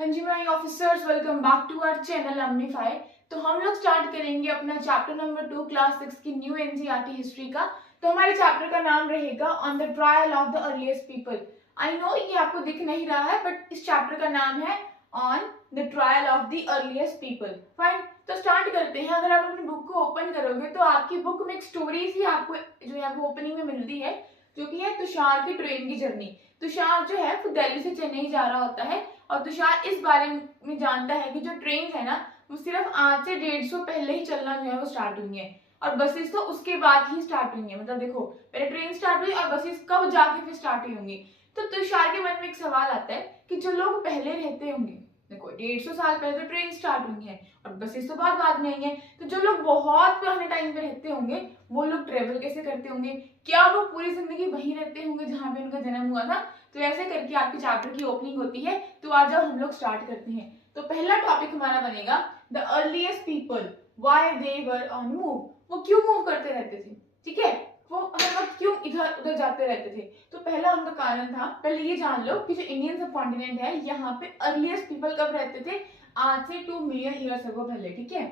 हाँ जी my officers, welcome back to our channel Omnify. तो हम लोग स्टार्ट करेंगे अपना चैप्टर नंबर 2 क्लास 6 की न्यू एनसीईआरटी हिस्ट्री का। तो हमारे चैप्टर का नाम रहेगा on the trial of the earliest people. I know ये आपको दिख नहीं रहा है, बट इस चैप्टर का नाम है on the trial of the earliest people. Fine, तो स्टार्ट करते हैं। अगर आप अपनी बुक को ओपन करोगे तो आपकी बुक में एक स्टोरीज ही आपको जो है वो ओपनिंग में मिलती है, जो कि है तुषार की ट्रेन की जर्नी। तुषार जो है वो दिल्ली से चेन्नई जा रहा होता है और तुषार इस बारे में जानता है कि जो ट्रेन है ना वो सिर्फ आज से 150 पहले ही चलना जो है वो स्टार्ट हुई है, और बसेस तो उसके बाद ही स्टार्ट हुई है। मतलब देखो, पहले ट्रेन स्टार्ट हुई और बसेस कब जाके फिर स्टार्ट हुई होंगी। तो तुषार के मन में एक सवाल आता है कि जो लोग पहले रहते होंगे, देखो 150 साल पहले तो ट्रेन स्टार्ट हुई है और बसेस तो बाद में आई है, तो जो लोग बहुत पुराने टाइम पे रहते होंगे वो लोग ट्रेवल कैसे करते होंगे? क्या वो पूरी जिंदगी वहीं रहते होंगे जहां पे उनका जन्म हुआ था? तो ऐसे करके आपके चैप्टर की ओपनिंग होती है। तो आज हम लोग स्टार्ट करते हैं। तो पहला टॉपिक हमारा बनेगा the earliest people, why they were on move. वो क्यों मूव करते रहते थे, ठीक है, वो हर वक्त क्यों इधर उधर जाते रहते थे। तो पहला उनका कारण था, पहले ये जान लो कि जो इंडियन सब कॉन्टिनेंट है यहाँ पे अर्लीस्ट पीपल कब रहते थे? आज से 2 मिलियन ईयर्स अगो पहले, ठीक है।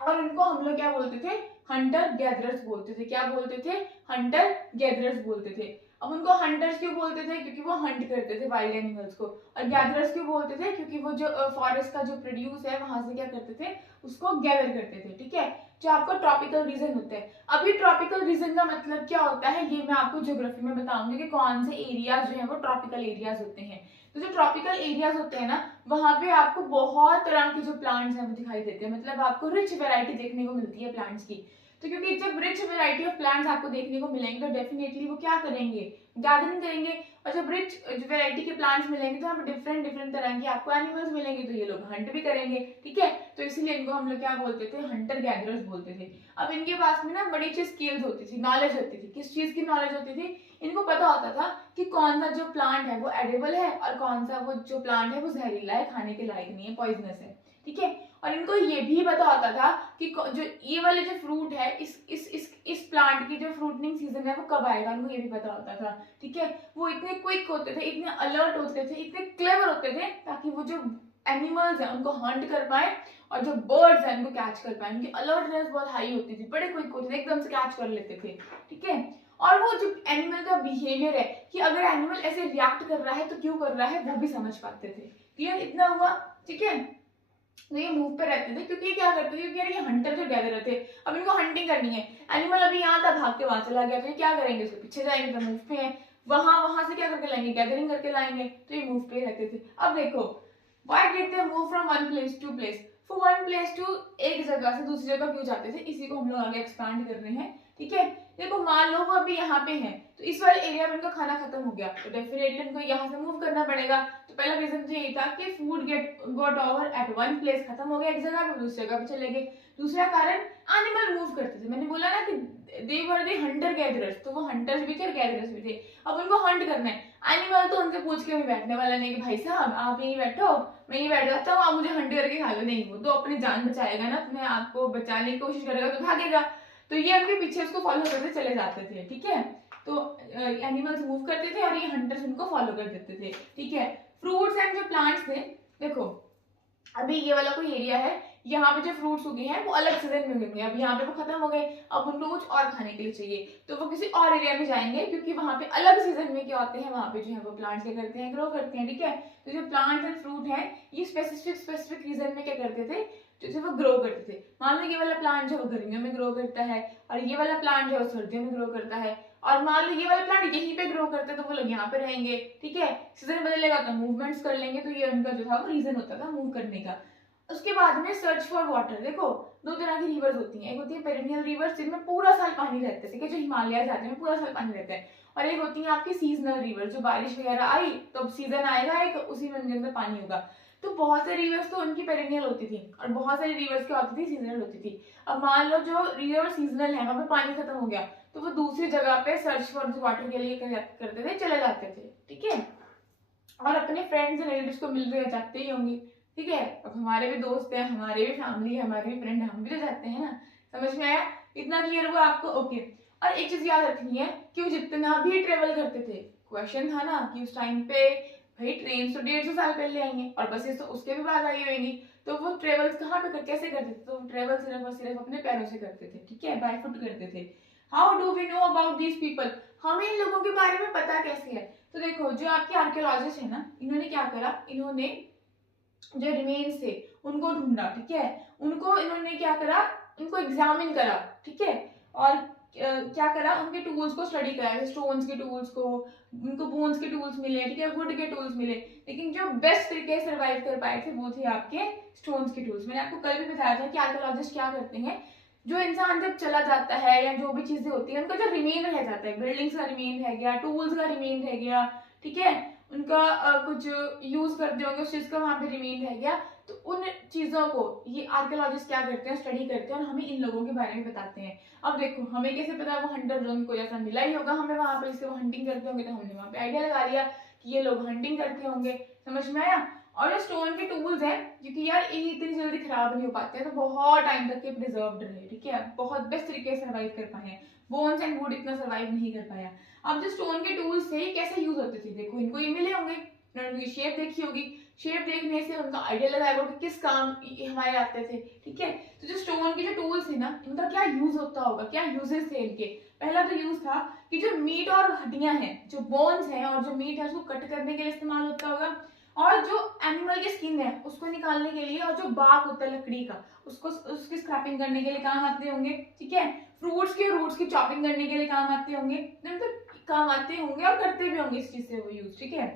और उनको हम लोग क्या बोलते थे? हंटर गैदरर्स बोलते थे। क्या बोलते थे? हंटर गैदरर्स बोलते थे। अब उनको हंटर्स क्यों बोलते थे? क्योंकि वो हंट करते थे वाइल्ड एनिमल्स को। और गैदरर्स क्यों बोलते थे? क्योंकि वो जो फॉरेस्ट का जो प्रोड्यूस है वहां से क्या करते थे? उसको गैदर करते थे, ठीक है। जो आपको ट्रॉपिकल रीजन होते हैं। अभी ट्रॉपिकल रीजन का मतलब क्या होता है ये मैं आपको ज्योग्राफी में बताऊंगी कि कौन से एरियाज जो है वो ट्रॉपिकल एरियाज होते हैं। तो जो ट्रॉपिकल एरियाज होते हैं ना, वहां पे आपको बहुत तरह के जो प्लांट्स हैं वो दिखाई देते हैं। मतलब आपको रिच वैरायटी देखने को मिलती है प्लांट्स की। तो क्योंकि जब रिच वैरायटी ऑफ प्लांट्स आपको देखने को मिलेंगे तो डेफिनेटली वो क्या करेंगे? गैदरिंग करेंगे। और जब रिच वैरायटी के प्लांट्स मिलेंगे तो हमें डिफरेंट डिफरेंट तरह के आपको एनिमल्स मिलेंगे, तो ये लोग हंट भी करेंगे, ठीक है। तो इसीलिए इनको हम लोग क्या बोलते थे? हंटर गैदरर्स बोलते थे। अब इनके पास में ना बड़ी अच्छी स्किल्स होती थी, नॉलेज होती थी। किस चीज की नॉलेज होती थी? इनको पता होता था कि कौन सा जो प्लांट है वो एडिबल है और कौन सा वो जो प्लांट है वो जहरीला है, खाने के लायक नहीं है, पॉइजनस है, ठीक है। और इनको ये भी पता होता था कि जो ये वाले जो फ्रूट है इस प्लांट की जो फ्रूटनिंग सीजन है वो कब आएगा, उनको ये भी पता होता था, ठीक है। वो इतने क्विक होते थे, इतने अलर्ट होते थे, इतने क्लेवर होते थे ताकि वो जो एनिमल्स है उनको हंट कर पाए और जो बर्ड्स है उनको कैच कर पाए। उनकी अलर्टनेस बहुत हाई होती थी, बड़े क्विक होते थे, एकदम से कैच कर लेते थे, ठीक है। और वो जो एनिमल का बिहेवियर है कि अगर एनिमल ऐसे रिएक्ट कर रहा है तो क्यों कर रहा है वो भी समझ पाते थे। क्लियर इतना हुआ, ठीक है। तो ये मूव पे रहते थे क्योंकि ये क्या करते थे? क्योंकि यार ये हंटर जो गैदर थे, अब इनको हंटिंग करनी है। एनिमल अभी यहाँ था, भाग के वहां चला गया, तो ये क्या करेंगे? उसके पीछे जाएंगे, तो मूव पे है। वहां से क्या करके लाएंगे? गैदरिंग करके लाएंगे, तो ये मूव पे रहते थे। अब देखो, why did they move from one place to place? For one place to, एक जगह से दूसरी जगह क्यों जाते थे? इसी को हम लोग आगे एक्सपैंड कर रहे हैं, ठीक है। देखो मान लो वो अभी यहाँ पे है, तो इस वाले एरिया में उनका खाना खत्म हो गया, तो डेफिनेटली उनको यहाँ से मूव करना पड़ेगा। तो पहला रीजन तो यही था कि food got over at one place, खत्म हो गया एक जगह पे, दूसरी जगह पे चले गए। दूसरा कारण, एनिमल मूव करते थे। मैंने बोला ना कि दे वर दे हंटर गैदरर्स, तो वो हंटर्स भी थे और गैदरर्स भी थे। अब उनको हंट करना है। एनिमल तो उनसे पूछ के भी बैठने वाला नहीं कि भाई साहब आप यहीं बैठो, मैं यहीं बैठ जाता हूँ, आप मुझे हंट करके खा लो। नहीं, वो तो अपनी जान बचाएगा ना, अपने आप को बचाने की कोशिश करेगा तो भागेगा। तो ये उनके पीछे उसको फॉलो करते चले जाते थे, ठीक है। तो एनिमल्स मूव करते थे और ये हंटर्स उनको फॉलो कर देते थे, ठीक है। फ्रूट्स एंड जो प्लांट्स थे, देखो अभी ये वाला कोई एरिया है, यहाँ पे जो फ्रूट्स उगे हैं वो अलग सीजन में उगेंगे। अब यहाँ पे वो खत्म हो गए, अब उनको कुछ और खाने के लिए चाहिए, तो वो किसी और एरिया में जाएंगे क्योंकि वहां पे अलग सीजन में क्या होते हैं, वहां पे जो है वो प्लांट्स क्या करते हैं? ग्रो करते हैं, ठीक है। तो जो प्लांट्स एंड फ्रूट है ये स्पेसिफिक रीजन में क्या करते थे? जो वो ग्रो करते थे। मान लो ये वाला प्लांट जो गर्मियों में ग्रो करता है और ये वाला प्लांट जो है सर्दियों में ग्रो करता है, और मान लो ये वाला प्लांट यहीं पे ग्रो करते हैं तो वो लोग यहाँ पे रहेंगे, ठीक है। सीजन बदलेगा तो मूवमेंट्स कर लेंगे, तो ये उनका जो था वो रीजन होता था मूव करने का। उसके बाद में सर्च फॉर वाटर, देखो दो तरह की रिवर्स होती हैं। एक होती है पेरिनियल रिवर्स जिनमें पूरा साल पानी रहता है, ठीक है, जो हिमालय जाते हैं पूरा साल पानी रहता है। और एक होती है आपकी सीजनल रिवर, जो बारिश वगैरह आई तो सीजन आएगा एक, उसी में उनके अंदर पानी होगा। तो बहुत सारी रिवर्स तो उनकी पेरिनियल होती थी और बहुत सारी रिवर्स क्या होती थी? सीजनल होती थी। अब मान लो जो रिवर सीजनल है वहां पे पानी खत्म हो गया तो वो दूसरी जगह पे सर्च फॉर वाटर के लिए करते थे, चले जाते थे, ठीक है। और अपने फ्रेंड्स एंड रिलेटिव्स को मिलते जाते ही होंगे, ठीक है। अब हमारे भी दोस्त हैं, हमारे भी फैमिली है, हमारे भी फ्रेंड है, हम भी तो जाते हैं ना। समझ में आया? इतना क्लियर हुआ आपको? ओके। और एक चीज याद रखनी है कि वो जितना भी ट्रेवल करते थे, क्वेश्चन था ना कि उस टाइम पे भाई ट्रेन तो 150 साल पहले आएंगे और बसेस तो उसके भी बाद आई होंगी, तो वो ट्रेवल्स कहाँ पे कैसे करते थे? तो ट्रेवल सिर्फ और सिर्फ अपने पैरों से करते थे, ठीक है, बाय फुट करते थे। How do we know about these people? हमें इन लोगों के बारे में पता कैसे है? तो देखो जो आपके आर्कियोलॉजिस्ट है ना, इन्होंने क्या करा, इन्होंने जो रिमेन्स थे उनको ढूंढा, ठीक है, उनको इन्होंने क्या करा, उनको एग्जामिन करा, ठीक है, और क्या करा, उनके टूल्स को स्टडी करा, स्टोन्स के टूल्स को, उनको बोन्स के टूल्स मिले, ठीक है, वुड के टूल्स मिले, लेकिन जो बेस्ट तरीके से सर्वाइव कर पाए थे वो थे आपके स्टोन्स के टूल्स। मैंने आपको कल भी बताया था कि आर्कियोलॉजिस्ट क्या करते हैं, जो इंसान जब चला जाता है या जो भी चीजें होती है उनका जो रिमेन रह जाता है, बिल्डिंग्स का रिमेन रह गया, टूल्स का रिमेन रह गया, ठीक है, उनका कुछ यूज करते होंगे उस चीज का वहां पे रिमेन रह गया, तो उन चीजों को ये आर्कियोलॉजिस्ट क्या करते हैं, स्टडी करते हैं और हमें इन लोगों के बारे में बताते हैं। अब देखो हमें कैसे पता, वो हंटर जोन को जैसा मिला ही होगा हमें वहां पे, इससे वो हंटिंग करते होंगे तो हमने वहां पे आइडिया लगा लिया कि ये लोग हंटिंग करते होंगे, समझ में आया। और जो स्टोन के टूल्स हैं, क्योंकि यार ये इतनी जल्दी खराब नहीं हो पाते हैं, तो बहुत टाइम तक के प्रिजर्व्ड रहे, ठीक है, बहुत बेस्ट तरीके से सर्वाइव कर पाए हैं, बोन्स एंड वुड इतना सर्वाइव नहीं कर पाया। अब जो स्टोन के टूल्स थे कैसे यूज होते थे, देखो इनको ये मिले होंगे, उनकी शेप देखी होगी, शेप देखने से उनका आइडिया लगाया होगा कि किस काम हमारे आते थे, ठीक है। तो जो स्टोन के जो टूल्स थे ना, इनका क्या यूज होता होगा, क्या यूजेस थे इनके? पहला तो यूज था कि जो मीट और हड्डियां हैं, जो बोन्स हैं और जो मीट है उसको कट करने के लिए इस्तेमाल होता होगा, और जो एनिमल की स्किन है उसको निकालने के लिए, और जो बाक होता है लकड़ी का उसको उसकी स्क्रैपिंग करने के लिए काम आते होंगे, ठीक है, फ्रूट्स के रूट्स की चॉपिंग करने के लिए काम आते होंगे, मतलब काम आते होंगे और करते भी होंगे इस चीज से वो यूज, ठीक है।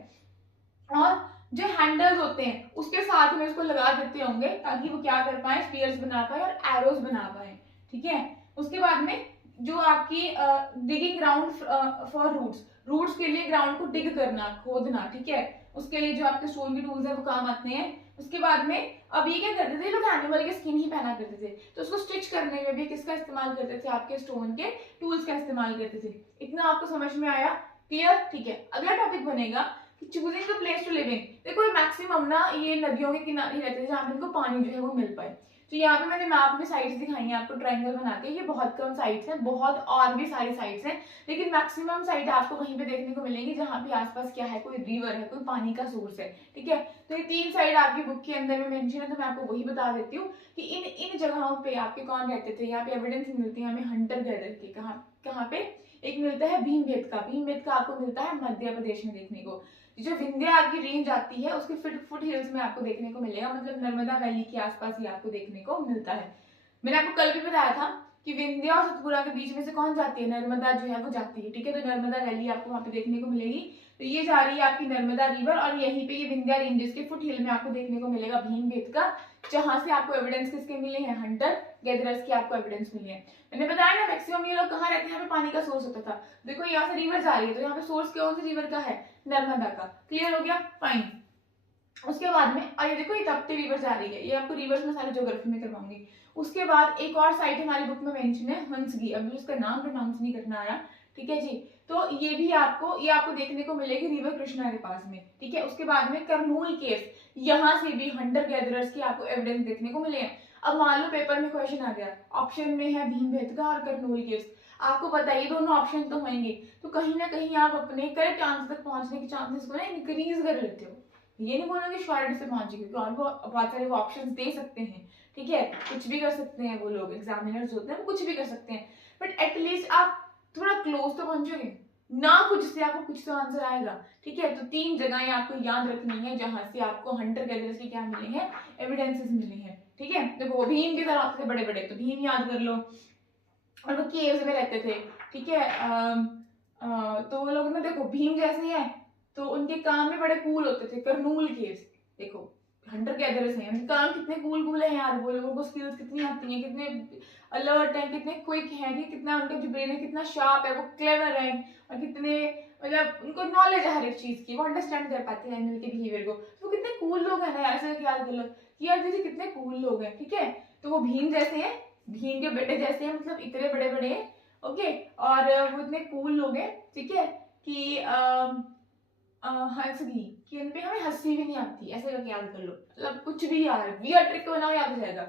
और जो हैंडल्स होते हैं उसके साथ में उसको लगा देते होंगे ताकि वो क्या कर पाए, स्पीयर्स बना पाए और एरोज बना पाए, ठीक है। उसके बाद में जो आपकी डिगिंग ग्राउंड फॉर रूट्स के लिए ग्राउंड को डिग करना, खोदना, ठीक है, उसके लिए जो आपके स्टोन के टूल्स है वो काम आते हैं। उसके बाद में अब ये क्या करते थे लोग, एनिमल के स्किन ही पहना करते थे, तो उसको स्टिच करने में भी किसका इस्तेमाल करते थे, आपके स्टोन के टूल्स का इस्तेमाल करते थे। इतना आपको समझ में आया, क्लियर, ठीक है। अगला टॉपिक बनेगा choosing the place to live in. देखो मैक्सिमम ना ये नदियों के किनारे रहते हैं जहाँ पे इनको पानी जो है वो मिल पाए। तो यहाँ पे मैंने मैप में साइट्स दिखाई हैं आपको ट्रायंगल बना के, ये बहुत कम साइट्स हैं, बहुत और भी सारी साइट्स हैं, लेकिन मैक्सिमम साइट आपको वहीं पे देखने को मिलेंगी जहाँ पे आसपास क्या है, कोई रिवर है, कोई पानी का सोर्स है, ठीक है। तो ये 3 साइड आपकी बुक के अंदर में मेंशन है, तो मैं आपको वही बता देती हूँ कि इन जगहों पे आपके कौन रहते थे। यहाँ पे एविडेंस मिलती है हमें हंटर गैदर की, कहाँ पे, एक मिलता है भीमबेटका आपको मिलता है मध्य प्रदेश में देखने को। जो विंध्या आपकी रेंज आती है उसके फुट हिल्स में आपको देखने को मिलेगा, मतलब नर्मदा वैली के आसपास ही आपको देखने को मिलता है। मैंने आपको कल भी बताया था कि विंध्या और सतपुरा के बीच में से कौन जाती है, नर्मदा जो है वो जाती है, ठीक है। तो नर्मदा वैली आपको वहां पे देखने को मिलेगी, तो ये जा रही है आपकी नर्मदा रिवर, और यहीं पे ये विंध्या रेंजेस के फुट हिल में आपको देखने को मिलेगा भीमबेटका, जहां से आपको एविडेंस किसके मिले हैं, हंटर गैदरर्स के आपको एविडेंस मिले हैं। मैंने बताया ना मैक्सिमम ये लोग कहाँ रहते हैं, यहाँ पे पानी का सोर्स होता था। देखो यहाँ से रिवर जा रही है, तो यहाँ पे सोर्स कौन सी रिवर का है, नर्मदा का, क्लियर हो गया, फाइन। उसके बाद में ये देखो ये तप्ती रिवर जा रही है, ये आपको रिवर्स में सारे ज्योग्राफी में करवाऊंगी। उसके बाद एक और साइट हमारी बुक में मेंशन है हंसगी, अभी उसका नाम प्रोनाउंस नहीं करना आया, ठीक है जी। तो ये भी आपको देखने को मिलेगी रिवर कृष्णा के पास में, ठीक है। उसके बाद में करनूल केव्स, यहाँ से भी हंटर गैदरर्स की आपको एविडेंस देखने को मिले हैं। अब मान लो पेपर में क्वेश्चन आ गया, ऑप्शन में है भीमबेटका और करनूल केव्स, आपको बताइए दोनों ऑप्शन तो होंगे, तो कहीं ना कहीं आप अपने करेक्ट आंसर तक पहुंचने के चांसेस को ना इंक्रीज कर लेते हो। ये नहीं बोलोगे श्योरिटी से पहुंचे, क्योंकि और वो बहुत सारे वो ऑप्शंस दे सकते हैं, ठीक है, कुछ भी कर सकते हैं वो लोग, एग्जामिनर्स होते हैं वो कुछ भी कर सकते हैं, बट एटलीस्ट आप थोड़ा क्लोज तो पहुंचोगे ना, कुछ से आपको कुछ तो आंसर आएगा, ठीक है। तो 3 जगहें आपको याद रखनी है जहां से आपको हंटर गैदरर्स के क्या मिले हैं, एविडेंसेस मिले हैं, ठीक है। देखो भीम की तरह थे बड़े बड़े, तो भीम याद कर लो, और वो केव्स में रहते थे, ठीक है। तो वो लोग ना देखो भीम जैसे हैं तो उनके काम में बड़े कूल होते थे, करनूल केव्स, देखो हंटर गैदरर्स हैं, उनके काम कितने कूल है यार, वो लोगों को स्किल्स कितनी आती हैं, कितने अलर्ट हैं, कितने क्विक हैं, कि कितना उनका जो ब्रेन है कितना शार्प है, वो क्लेवर है, और कितने मतलब उनको नॉलेज है हर एक चीज की, वो अंडरस्टैंड कर पाते हैं एनिमल के बिहेवियर को। तो कितने कूल लोग हैं ना यार, ऐसे याद कर लो कि यार दीदी कितने कूल लोग हैं, ठीक है। तो वो भीम जैसे हैं, भीम के बेटे जैसे हैं, मतलब इतने बड़े बड़े हैं, ओके, और वो इतने कूल लोग हैं, ठीक है, कि हंसगी कि उन पे हमें हंसी भी नहीं आती, ऐसे करके याद कर लो, मतलब कुछ भी यार वियर ट्रिक बनाओ याद हो जाएगा,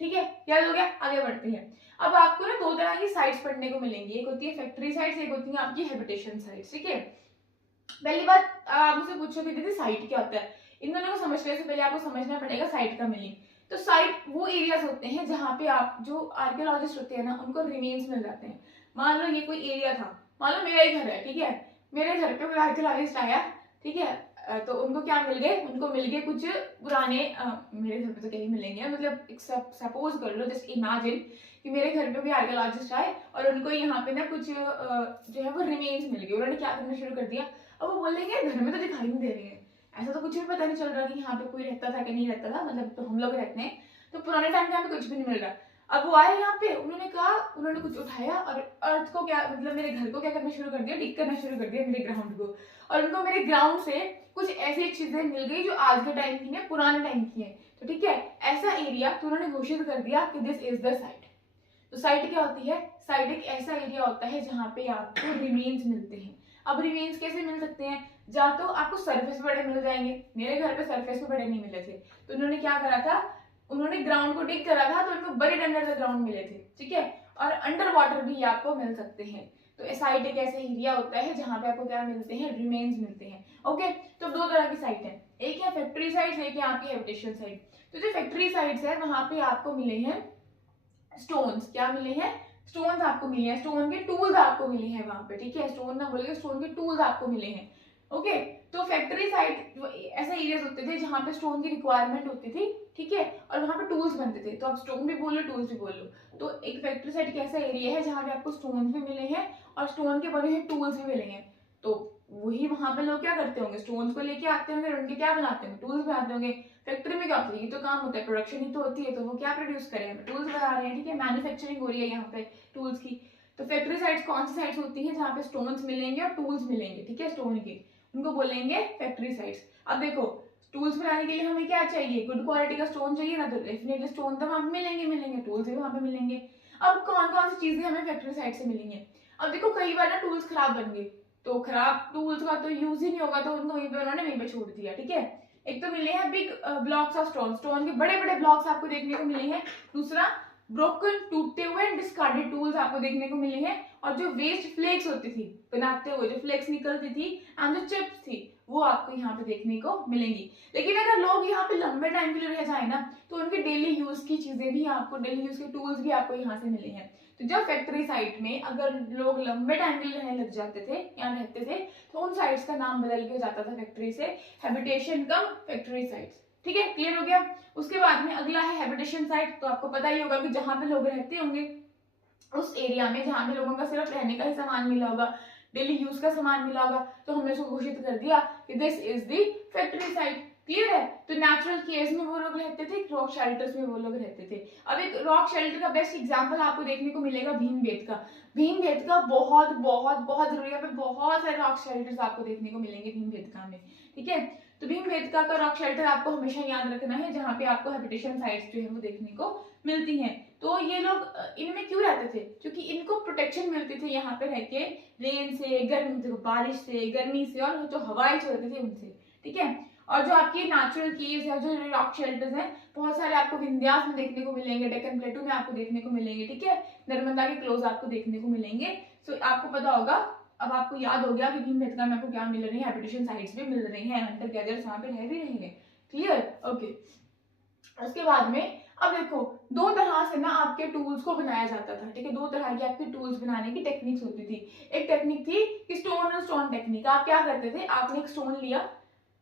ठीक है। याद हो गया, आगे बढ़ते हैं। अब आपको ना 2 तरह की साइट्स पढ़ने को मिलेंगी, एक होती है फैक्ट्री साइट्स, एक होती है आपकी हैबिटेशन साइट्स, ठीक है। पहली बात आप मुझसे पूछोगे दीदी साइट क्या होता है, इन दोनों को समझने से पहले आपको समझना पड़ेगा साइट का मीनिंग। तो साइट वो एरियाज होते हैं जहाँ पे आप जो आर्कियोलॉजिस्ट होते हैं ना उनको रिमेन्स मिल जाते हैं। मान लो ये कोई एरिया था, मान लो मेरा ही घर है, ठीक है, मेरे घर पे कोई आर्कियोलॉजिस्ट आया, ठीक है, तो उनको क्या मिल गए, उनको मिल गए कुछ पुराने मेरे घर पे तो क्या ही मिलेंगे, मतलब सपोज कर लो, जस्ट इमेजिन कि मेरे घर पे भी आर्कियोलॉजिस्ट आए और उनको यहाँ पे ना कुछ जो है वो रिमेन्स मिल गए। उन्होंने क्या करना शुरू कर दिया, अब वो बोलेंगे घर में तो दिखाई नहीं दे रहे हैं, ऐसा तो कुछ भी पता नहीं चल रहा कि यहाँ पे कोई रहता था कि नहीं रहता था, मतलब तो हम लोग रहते हैं, तो पुराने टाइम पे यहाँ पे कुछ भी नहीं मिल रहा। अब वो आए यहाँ पे, उन्होंने कहा, उन्होंने कुछ उठाया और अर्थ को क्या मतलब मेरे घर को क्या करना शुरू कर दिया, डिग करना शुरू कर दिया मेरे ग्राउंड को, और उनको मेरे ग्राउंड से कुछ ऐसी चीजें मिल गई जो आज के टाइम की है, पुराने टाइम की है। तो ठीक है, ऐसा एरिया तो उन्होंने घोषित कर दिया कि दिस इज द साइट। तो साइट क्या होती है, साइट एक ऐसा एरिया होता है जहाँ पे आपको रिमेन्स मिलते हैं। अब रिमेन्स कैसे मिल सकते हैं, या तो आपको सरफेस पे बड़े मिल जाएंगे, मेरे घर पे सरफेस पे बड़े नहीं मिले थे, तो उन्होंने क्या करा था, उन्होंने ग्राउंड को डिग करा था, तो उनको बरीड अंडर द ग्राउंड मिले थे, ठीक है, और अंडर वाटर भी आपको मिल सकते हैं। तो साइट एक ऐसा एरिया होता है जहाँ पे आपको क्या मिलते हैं, रिमेन्स मिलते हैं। ओके, तो दो तरह की साइट है, एक है फैक्ट्री साइट्स, एक है आपकी हैबिटेशन साइट। तो जो फैक्ट्री साइट्स है वहां पे आपको मिले हैं स्टोन्स, क्या मिले हैं, स्टोन्स आपको मिले हैं, स्टोन के टूल्स आपको मिले हैं वहां पे, ठीक है, स्टोन ना बोलिए, स्टोन के टूल्स आपको मिले हैं। ओके, तो फैक्ट्री साइट ऐसे एरियाज होते थे जहाँ पे स्टोन की रिक्वायरमेंट होती थी, ठीक है, और वहां पे टूल्स बनते थे, तो आप स्टोन भी बोल लो टूल्स भी बोल लो। तो एक फैक्ट्री साइट एक ऐसा एरिया है जहाँ पे आपको स्टोन भी मिले हैं और स्टोन के बने हुए टूल्स भी मिले हैं। तो वही वहां पे लोग क्या करते होंगे, स्टोन्स को लेके आते होंगे, उनके क्या बनाते होंगे, टूल्स बनाते होंगे। फैक्ट्री में क्या होता है, ये तो काम होता है, प्रोडक्शन ही तो होती है, तो वो क्या प्रोड्यूस कर रहे हैं, टूल्स बना रहे हैं, ठीक है, मैन्युफैक्चरिंग हो रही है यहाँ पे टूल्स की। तो फैक्ट्री साइट्स कौन सी साइट्स होती हैं जहाँ पे स्टोन्स मिलेंगे और टूल्स मिलेंगे, ठीक है, स्टोन के, उनको बोलेंगे फैक्ट्री साइट्स। अब देखो, टूल्स बनाने के लिए हमें क्या चाहिए, गुड क्वालिटी का स्टोन चाहिए ना, तो डेफिनेटली स्टोन तो वहां पे मिलेंगे, टूल्स भी वहां पे मिलेंगे। अब कौन कौन सी चीजें हमें फैक्ट्री साइट से मिलेंगी, अब देखो कई बार ना टूल्स खराब बन गए, तो खराब टूल्स का तो यूज ही नहीं होगा, तो उनको उन्होंने वहीं पे छोड़ दिया, ठीक है। एक तो मिले हैं big blocks of stone, stone के बड़े बड़े ब्लॉक्स आपको देखने को मिले हैं। दूसरा, ब्रोकन टूटते हुए डिस्कार्डेड टूल्स आपको देखने को मिले हैं, और जो वेस्ट फ्लेक्स होती थी बनाते हुए, जो फ्लेक्स निकलती थी एंड जो चिप्स थी, वो आपको यहाँ पे देखने को मिलेंगी। लेकिन अगर लोग यहाँ पे लंबे टाइम के लिए रह जाए ना, तो उनके डेली यूज की चीजें भी आपको, डेली यूज के टूल्स भी आपको यहाँ से मिले हैं। तो जब फैक्ट्री साइट में अगर लोग लंबे टाइम के लिए रहने लग जाते थे या रहते थे, तो उन साइट्स का नाम बदल के हो जाता था फैक्ट्री से हैबिटेशन कम फैक्ट्री साइट्स, ठीक है, क्लियर हो गया। उसके बाद में अगला है हैबिटेशन साइट। तो आपको पता ही होगा कि जहां पे लोग रहते होंगे उस एरिया में, जहां पे लोगों का सिर्फ रहने का ही सामान मिला होगा, डेली यूज का सामान मिला होगा, तो हमने उसको घोषित कर दिया कि this is the factory site, clear है। तो नेचुरल केव्स में वो लोग रहते थे, रॉक शेल्टर्स में वो लोग रहते थे। अब एक रॉक शेल्टर का बेस्ट एग्जांपल आपको देखने को मिलेगा भीमबेटका। भीमबेटका बहुत बहुत बहुत जरूरी है, बहुत सारे रॉक शेल्टर्स आपको देखने को मिलेंगे भीमबेटका में, ठीक है। तो भीमबेटका का रॉक शेल्टर आपको हमेशा याद रखना है, जहाँ पे आपको हैबिटेशन साइट्स जो है वो देखने को मिलती हैं। तो ये लोग इनमें क्यों रहते थे, क्योंकि इनको प्रोटेक्शन मिलती थी यहाँ पे रह के, रेन से, गर्मी, बारिश से, गर्मी से, और जो हवाएं चलती थी उनसे, ठीक है। और जो आपकी नेचुरल केव्स है, जो रॉक शेल्टर्स हैं, बहुत सारे आपको विंध्यास में देखने को मिलेंगे, डेक्कन प्लेटू में आपको देखने को मिलेंगे, ठीक है, नर्मदा के क्लोज आपको देखने को मिलेंगे। सो आपको पता होगा, अब आपको याद हो गया कि भीमबेटका में आपको क्या मिल रही है, हैबिटेशन साइट्स भी मिल रही हैं, हंटर गैदर्स वहां पे रह भी रहे हैं, क्लियर, ओके। उसके बाद में अब देखो, दो तरह से ना आपके टूल्स को बनाया जाता था, ठीक है, दो तरह की आपके टूल्स बनाने की टेक्निक्स होती थी। एक टेक्निक थी कि स्टोन और स्टोन टेक्निक। आप क्या करते थे, आपने एक स्टोन लिया,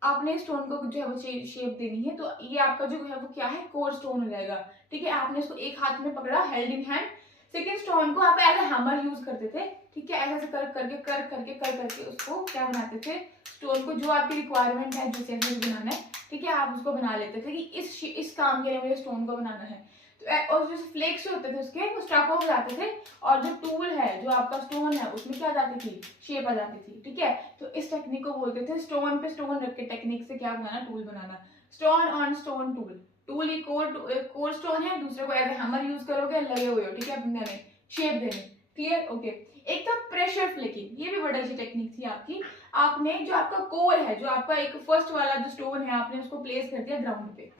आपने स्टोन को जो है वो शेप देनी है, तो ये आपका जो है वो क्या है, कोर स्टोन हो जाएगा, ठीक है। आपने इसको एक हाथ में पकड़ा, held in hand. Second stone को आप एज ए हैमर यूज करते थे, ठीक है, ऐसे कर करके उसको क्या बनाते थे, स्टोन को जो आपकी रिक्वायरमेंट है, जिस जैसे बनाना है, ठीक है, आप उसको बना लेते थे कि इस काम के लिए मुझे स्टोन को बनाना है। तो और जो फ्लेक्स होते थे उसके, वो स्ट्रक हो जाते थे, और जो टूल है, जो आपका स्टोन है, उसमें क्या आ जाती थी, शेप आ जाती थी, ठीक है। तो इस टेक्निक को बोलते थे स्टोन पे स्टोन रख के टेक्निक से क्या बनाना, टूल बनाना, stone on stone tool. Tool एक कोर स्टोन है, दूसरे को एज ए हैमर यूज करोगे, लगे हुए हो, ठीक है, बनाने, शेप देने, क्लियर, ओके। एक तो प्रेशर फ्लिकिंग, ये भी बड़ी अच्छी टेक्निक थी आपकी। आपने जो आपका कोर है, जो आपका एक फर्स्ट वाला जो स्टोन है, आपने उसको प्लेस कर दिया ग्राउंड पे,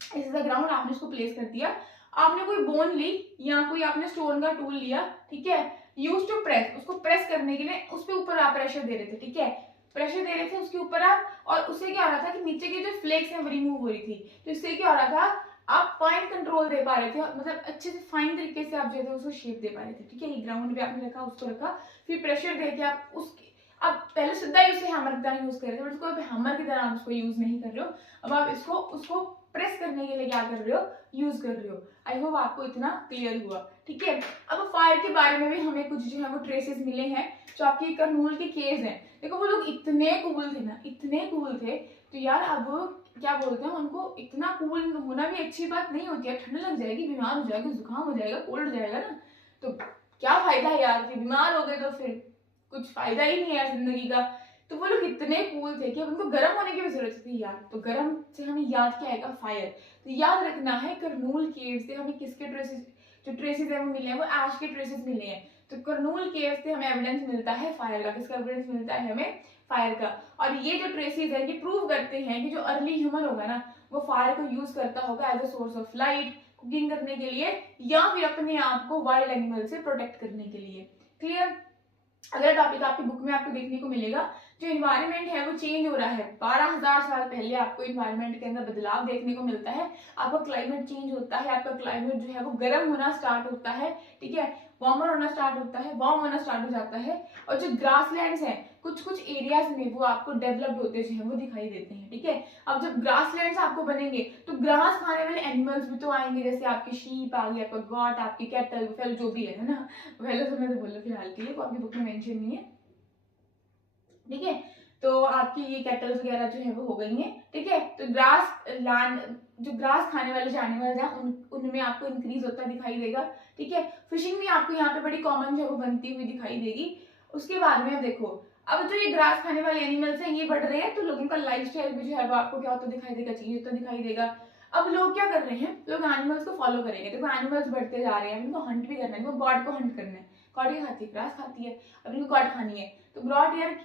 इस द ग्राउंड, आपने उसको प्लेस कर दिया। आपने कोई बोन ली या कोई आपने स्टोन का टूल लिया, ठीक है, यूज टू प्रेस, उसको प्रेस करने के लिए उस पे ऊपर आप प्रेशर दे रहे थे, ठीक है। प्रेशर दे रहे थे उसके ऊपर आप, और उससे क्या हो रहा था कि नीचे की जो फ्लेक्स है वो रिमूव हो रही थी। तो इससे क्या हो रहा था, आप फाइन कंट्रोल दे पा रहे थे, मतलब अच्छे से फाइन तरीके से आप जो है उसको शेप दे पा रहे थे। ठीक है, ग्राउंड पे आपने रखा, उसको रखा, फिर प्रेशर दे के आप उसके, अब पहले सीधा ही उसे हैमर की तरह यूज कर रहे थे, बट उसको हैमर की तरह आप उसको यूज नहीं कर रहे हो, अब आप इसको उसको प्रेस करने के लिए क्या कर रहे हो, यूज कर रहे हो। आई होप आपको इतना क्लियर हुआ। ठीक है, अब फायर के बारे में भी हमें कुछ जो है वो ट्रेसेस मिले हैं जो आपके कर्नूल के केस हैं। देखो वो लोग इतने कूल थे ना, इतने कूल थे, तो यार अब क्या बोलते हैं उनको, इतना कूल होना भी अच्छी बात नहीं होती है, ठंड लग जाएगी, बीमार हो जाएगा, जुकाम हो जाएगा, कोल्ड हो जाएगा ना, तो क्या फायदा है यार, फिर बीमार हो गए तो फिर कुछ फायदा ही नहीं है जिंदगी का। तो वो लोग इतने कूल थे कि अब उनको गर्म होने की भी जरूरत थी यार, तो गर्म से हमें याद क्या आएगा, फायर। तो याद रखना है कर्नूल केव से हमें किसके ट्रेसेस, जो ट्रेसेस है वो मिले हैं, वो ऐश के ट्रेसेस मिले हैं। तो कर्नूल केव से हमें एविडेंस मिलता है फायर का। किसका एविडेंस मिलता है हमें, फायर का। और ये जो ट्रेसेस है ये प्रूव करते हैं कि जो अर्ली ह्यूमन होगा ना, वो फायर को यूज करता होगा as a source of light, cooking करने के लिए, या फिर अपने आप को वाइल्ड एनिमल से प्रोटेक्ट करने के लिए। क्लियर। अगला टॉपिक आपकी बुक में आपको देखने को मिलेगा, जो इन्वायरमेंट है वो चेंज हो रहा है। 12,000 साल पहले आपको इन्वायरमेंट के अंदर बदलाव देखने को मिलता है, आपका क्लाइमेट चेंज होता है, आपका क्लाइमेट जो है वो गर्म होना स्टार्ट होता है। ठीक है, वार्मर होना स्टार्ट होता है, वार्म होना स्टार्ट हो जाता है, और जो ग्रासलैंड्स हैं कुछ कुछ एरियाज में वो आपको डेवलप्ड होते जो है वो दिखाई देते हैं। ठीक है, अब जब ग्रासलैंड्स आपको बनेंगे तो ग्रास खाने वाले एनिमल्स भी तो आएंगे, जैसे आपकी शीप आ गई, आपका गॉट, आपकी कैटल, फिर जो भी है ना, पहले तो मैं तो बोल फिलहाल के लिए, वो आपकी बुक में मेंशन नहीं है। ठीक है, तो आपकी ये कैटल्स वगैरह जो है वो हो गई हैं। ठीक है, तो ग्रास लैंड, जो ग्रास खाने वाले जो एनिमल्स हैं उनमें आपको इंक्रीज होता दिखाई देगा। ठीक है, फिशिंग भी आपको यहाँ पे बड़ी कॉमन जो है वो बनती हुई दिखाई देगी। उसके बाद में अब देखो, अब जो ये ग्रास खाने वाले एनिमल्स हैं ये बढ़ रहे हैं, तो लोगों का लाइफ स्टाइल भी जो है वो आपको क्या होता दिखाई देगा, चेंज होता दिखाई देगा। अब लोग क्या कर रहे हैं, लोग एनिमल्स को फॉलो करेंगे। देखो एनिमल्स बढ़ते जा रहे हैं, इनको हंट भी करना है, इनको गॉड को हंट करना है। गॉड क्या खाती है, ग्रास खाती है, अब इनको गॉड खानी है, तो गॉड यार,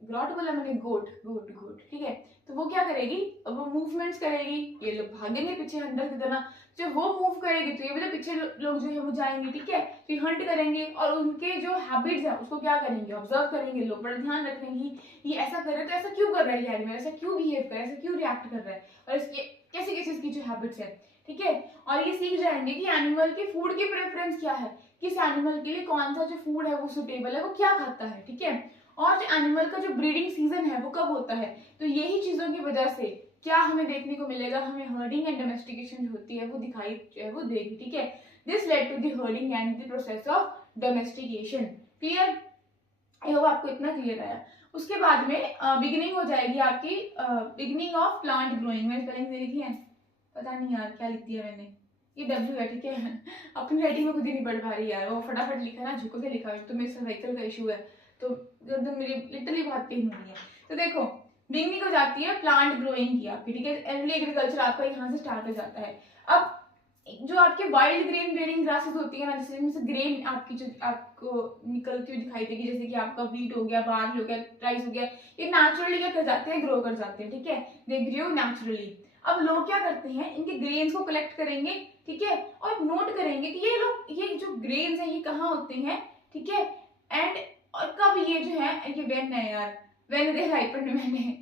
ग्रॉट बोला मैंने, गोट गोट गोट। ठीक है, तो वो क्या करेगी, अब वो मूवमेंट्स करेगी, ये लोग भागेंगे पीछे हंटर की तरह, जब वो मूव करेगी तो ये भी तो पीछे लोग जो है वो जाएंगे। ठीक है, फिर हंट करेंगे और उनके जो हैबिट्स है उसको क्या करेंगे, ऑब्जर्व करेंगे लोग, बड़ा ध्यान रखेंगे ये ऐसा कर रहे हैं तो ऐसा क्यों कर रहा है ये एनिमल, ऐसा क्यों बिहेव कर रहा है, ऐसा क्यों रिएक्ट कर रहा है, और इसके कैसे कैसे इसकी जो हैबिट्स है। ठीक है, और ये सीख जाएंगे कि एनिमल की फूड की प्रेफरेंस क्या है, किस एनिमल के लिए कौन सा जो फूड है वो सुटेबल है, वो क्या खाता है। ठीक है, और जो एनिमल का जो ब्रीडिंग सीजन है वो कब होता है। तो यही चीजों की वजह से क्या हमें देखने को मिलेगा, हमें हर्डिंग एंड डोमेस्टिकेशन जो होती है वो दिखाई जो है वो देगी। ठीक है, this led to the herding and the process of domestication. Clear, I hope आपको इतना क्लियर आया। उसके बाद में बिगिनिंग हो जाएगी आपकी, बिगिनिंग ऑफ प्लांट ग्रोइंग। में स्पेलिंग दे लिखी है, पता नहीं यार क्या लिख दिया मैंने, ये डब्ल्यू है। ठीक है, अपनी राइटिंग में खुद ही नहीं पढ़ पा रही यार, वो फटाफट लिखा ना, झुक के लिखा है, तो मेरे सर्वाइकल का इशू है, तो गर्दन मेरी लिटरली बहुत पेन हो रही है। तो देखो बिगनिंग हो जाती है प्लांट ग्रोइंग की आपकी। ठीक है, अर्ली एग्रीकल्चर आपका यहाँ से स्टार्ट हो जाता है। अब जो आपके वाइल्ड ग्रेन ब्रीडिंग ग्रासेस होती है ना, जैसे इनमें ग्रेन आपकी जो आपको निकलती हुई दिखाई देगी, जैसे कि आपका व्हीट हो गया, बार्ली हो गया, राइस हो गया, ये नेचुरली क्या कर जाते हैं, ग्रो कर जाते हैं। ठीक है, दे ग्रो नेचुरली। अब लोग क्या करते हैं, इनके ग्रेन्स को कलेक्ट करेंगे। ठीक है, और नोट करेंगे कि ये लोग, ये जो ग्रेन्स हैं ये कहाँ होते हैं। ठीक है, एंड और कब ये जो है, ये वेन है यार, वेन दे राइपन मैंने।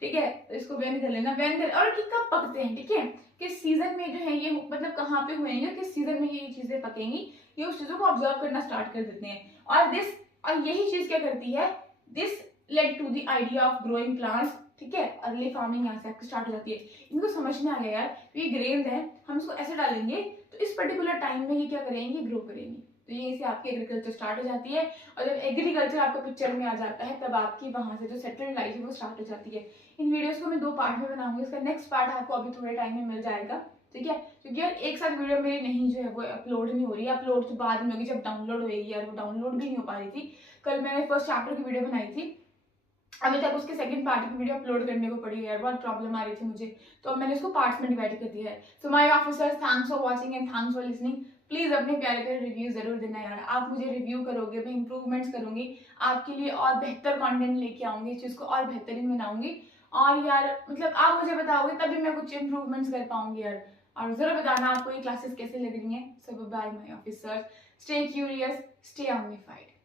ठीक है, तो इसको वेन कर लेना, वेन कर, और कि कब पकते हैं। ठीक है, किस सीजन में जो है ये, मतलब कहाँ पे हुएंगे, किस सीजन में ये चीजें पकेंगी, ये उस चीजों को ऑब्जर्व करना स्टार्ट कर देते हैं। और यही चीज क्या करती है, this led to the idea of growing plants. ठीक है, अर्ली फार्मिंग यहाँ से आपकी स्टार्ट हो जाती है। इनको समझ में आ गया यार, ये ग्रेन्स है, हम इसको ऐसे डालेंगे तो इस पर्टिकुलर टाइम में ये क्या करेंगे, ग्रो करेंगे। तो यहीं से आपकी एग्रीकल्चर स्टार्ट हो जाती है, और जब एग्रीकल्चर आपको पिक्चर में आ जाता है तब आपकी वहां से जो सेटल्ड लाइफ है वो स्टार्ट हो जाती है। इन वीडियोस को मैं 2 पार्ट में बनाऊंगी, इसका नेक्स्ट पार्ट आपको अभी थोड़े टाइम में मिल जाएगा। ठीक है, क्योंकि यार एक साथ वीडियो मेरी नहीं जो है वो अपलोड नहीं हो रही है, अपलोड तो बाद में होगी जब डाउनलोड होगी यार, वो डाउनलोड भी नहीं हो पा रही थी। कल मैंने फर्स्ट चैप्टर की वीडियो बनाई थी, अभी तक उसके सेकंड पार्ट की वीडियो अपलोड करने को पड़ी यार, बहुत प्रॉब्लम आ रही थी मुझे, तो अब मैंने इसको पार्ट्स में डिवाइड कर दिया है। So my officers, thanks for watching and thanks for listening. Please अपने प्यारे प्यारे रिव्यू जरूर देना यार, आप मुझे रिव्यू करोगे, मैं इंप्रूवमेंट्स करूंगी आपके लिए, और बेहतर कंटेंट लेके आऊंगी, इस चीज को और बेहतरीन बनाऊंगी। और यार मतलब आप मुझे बताओगे तभी मैं कुछ इंप्रूवमेंट्स कर पाऊंगी यार, और जरूर बताना आपको ये क्लासेस कैसे लग रही हैं। So bye my officers, stay curious, stay ऑम्निफाइड।